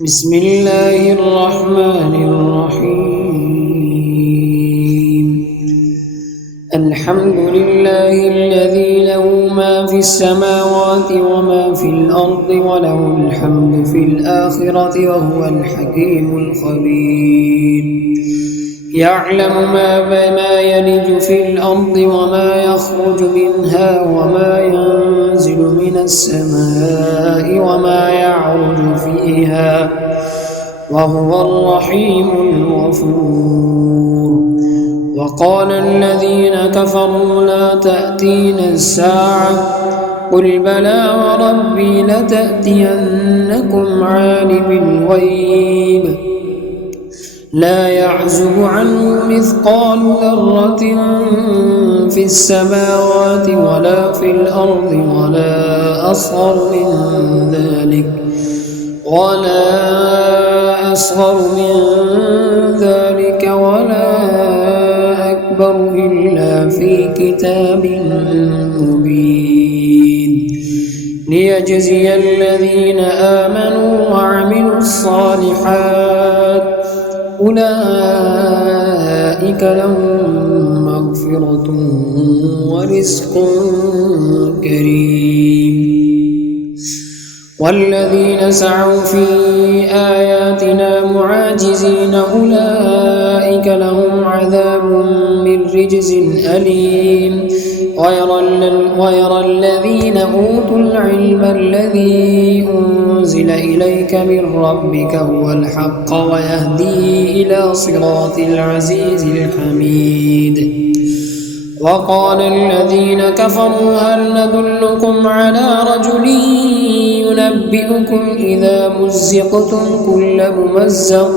بسم الله الرحمن الرحيم. الحمد لله الذي له ما في السماوات وما في الأرض وله الحمد في الآخرة وهو الحكيم الخبير. يعلم ما يلج في الأرض وما يخرج منها وما ينزل من السماء وما يعرج فيها وهو الرحيم الغفور. وقال الذين كفروا لا تأتينا الساعة قل بلى وربي لتأتينكم عالم الغيب لا يعزب عنه مثقال ذرة في السماوات ولا في الأرض ولا أصغر من ذلك ولا أكبر إلا في كتاب مبين ليجزي الذين آمنوا وعملوا الصالحات أولئك لهم مغفرة ورزق كريم. والذين سعوا في آياتنا معاجزين أولئك لهم عذاب من رجز أليم. ويرى الذين أوتوا العلم الذي أنزل إليك من ربك هو الحق ويهدي إلى صراط العزيز الحميد. وقال الذين كفروا هل ندلكم على رجل ينبئكم إذا مزقتم كل ممزق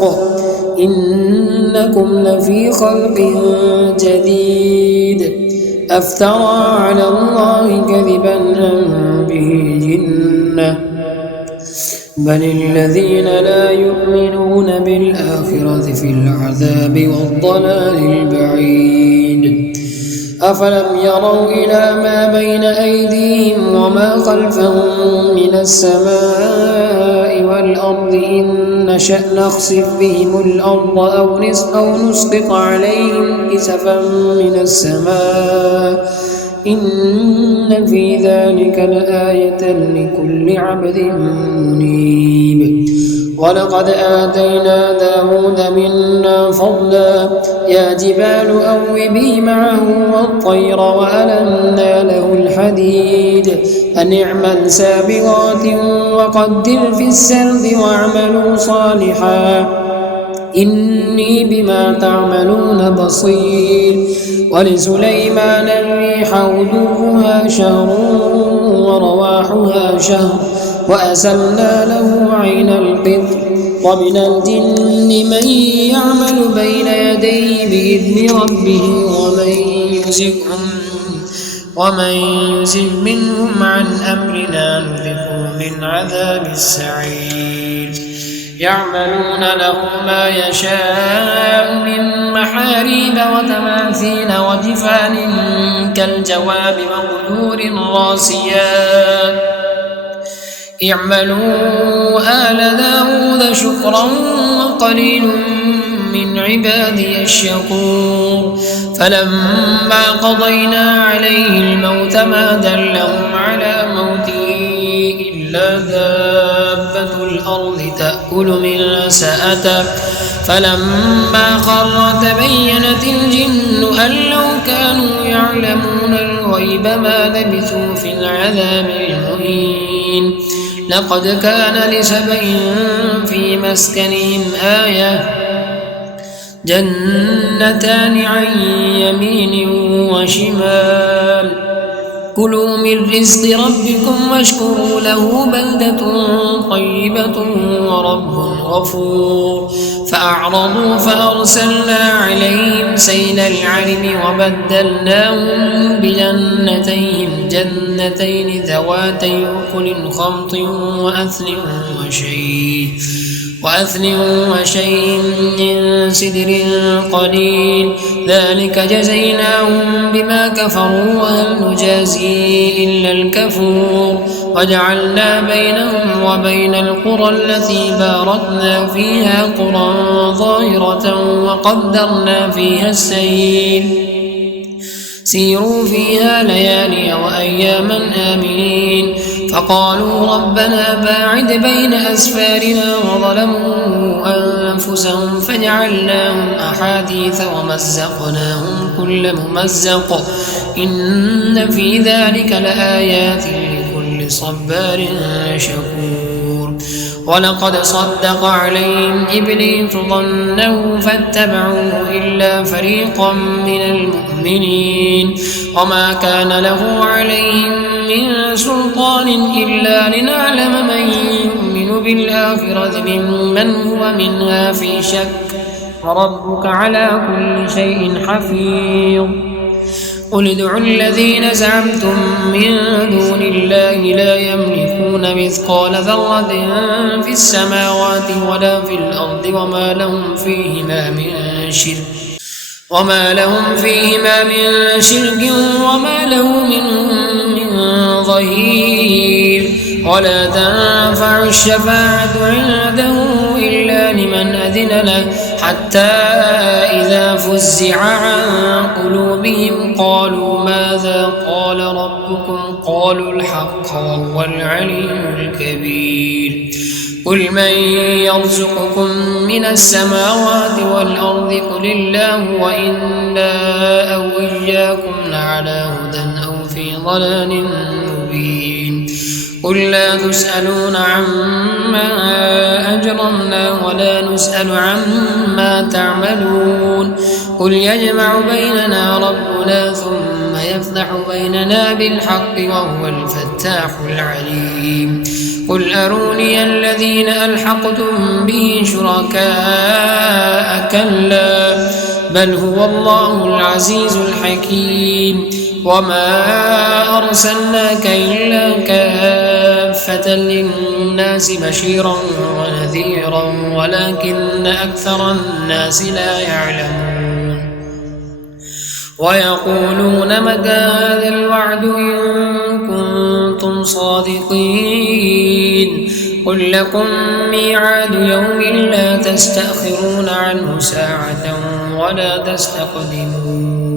إنكم لفي خلق جديد أفترى على الله كذبا أم به جنة بل الذين لا يؤمنون بالآخرة في العذاب والضلال البعيد. أفلم يروا إلى ما بين أيديهم وما خلفهم من السماء والأرض إن نشأ نخسف بهم الأرض أو نسقط عليهم كسفا من السماء إن في ذلك لآية لكل عبد منيب. ولقد آتينا داود منا فضلا يا جبال أوبي معه والطير وألنا له الحديد أن اعمل سابغات وقدر في السرد واعملوا صالحا إني بما تعملون بصير. ولسليمان الريح غدوها شهر ورواحها شهر وأسلنا له عين القطر. ومن الجن من يعمل بين يديه بإذن ربه ومن يزغ منهم عن أمرنا نذقه من عذاب السعير. يعملون له ما يشاء من محاريب وتماثيل وجفان كالجواب وقدور الراسيات اعملوا آل داود شكرا وقليل من عبادي الشكور. فلما قضينا عليه الموت ما دلهم على موته إلا دابة الأرض تأكل من سأته فلما خر تبينت الجن أن لو كانوا يعلمون الغيب ما لبثوا في العذاب المهين. لقد كان لسبإ في مسكنهم آية جنتان عن يمين وشمال كلوا من رزق ربكم واشكروا له بلدة طيبة ورب غفور. فأعرضوا فأرسلنا عليهم سيل العرم وبدلناهم جنتين ذواتي أكل خمط وأثل وشيء من سدر قليل ذلك جزيناهم بما كفروا وهل نجازي إلا الكفور. وجعلنا بينهم وبين القرى التي باركنا فيها قرى ظاهرة وقدرنا فيها السير سيروا فيها ليالي وأياما آمنين فقالوا ربنا باعد بين أسفارنا وظلموا أنفسهم فجعلناهم أحاديث ومزقناهم كل ممزق إن في ذلك لآيات لكل صبار شكور ولقد صدق عليهم إبليس ظنه فاتبعوه إلا فريقا من المؤمنين وما كان له عليهم من سلطان إلا لنعلم من يؤمن بالآخرة ممن هو منها في شك وربك على كل شيء حفيظ قل ادعوا الذين زعمتم من دون الله لا يملكون مثقال ذرة في السماوات ولا في الأرض وما لهم فيهما من شرك وما له منهم من ظهير ولا تنفع الشفاعة عنده إلا لمن أذن له حتى إذا فزع عن قلوبهم قالوا ماذا قال ربكم قالوا الحق وهو العلي الكبير قل من يرزقكم من السماوات والأرض قل الله وإنا أو إياكم لعلى هدى أو في ضلال مبين قل لا تسألون عما أجرمنا ولا نسأل عما تعملون قل يجمع بيننا ربنا ثم يفتح بيننا بالحق وهو الفتاح العليم قل أروني الذين ألحقتم به شركاء كلا بل هو الله العزيز الحكيم وما أرسلناك إلا كافة للناس بشيرا ونذيرا ولكن أكثر الناس لا يعلمون ويقولون متى هذا الوعد إن كنتم صادقين قل لكم ميعاد يوم لا تستأخرون عنه ساعة ولا تستقدمون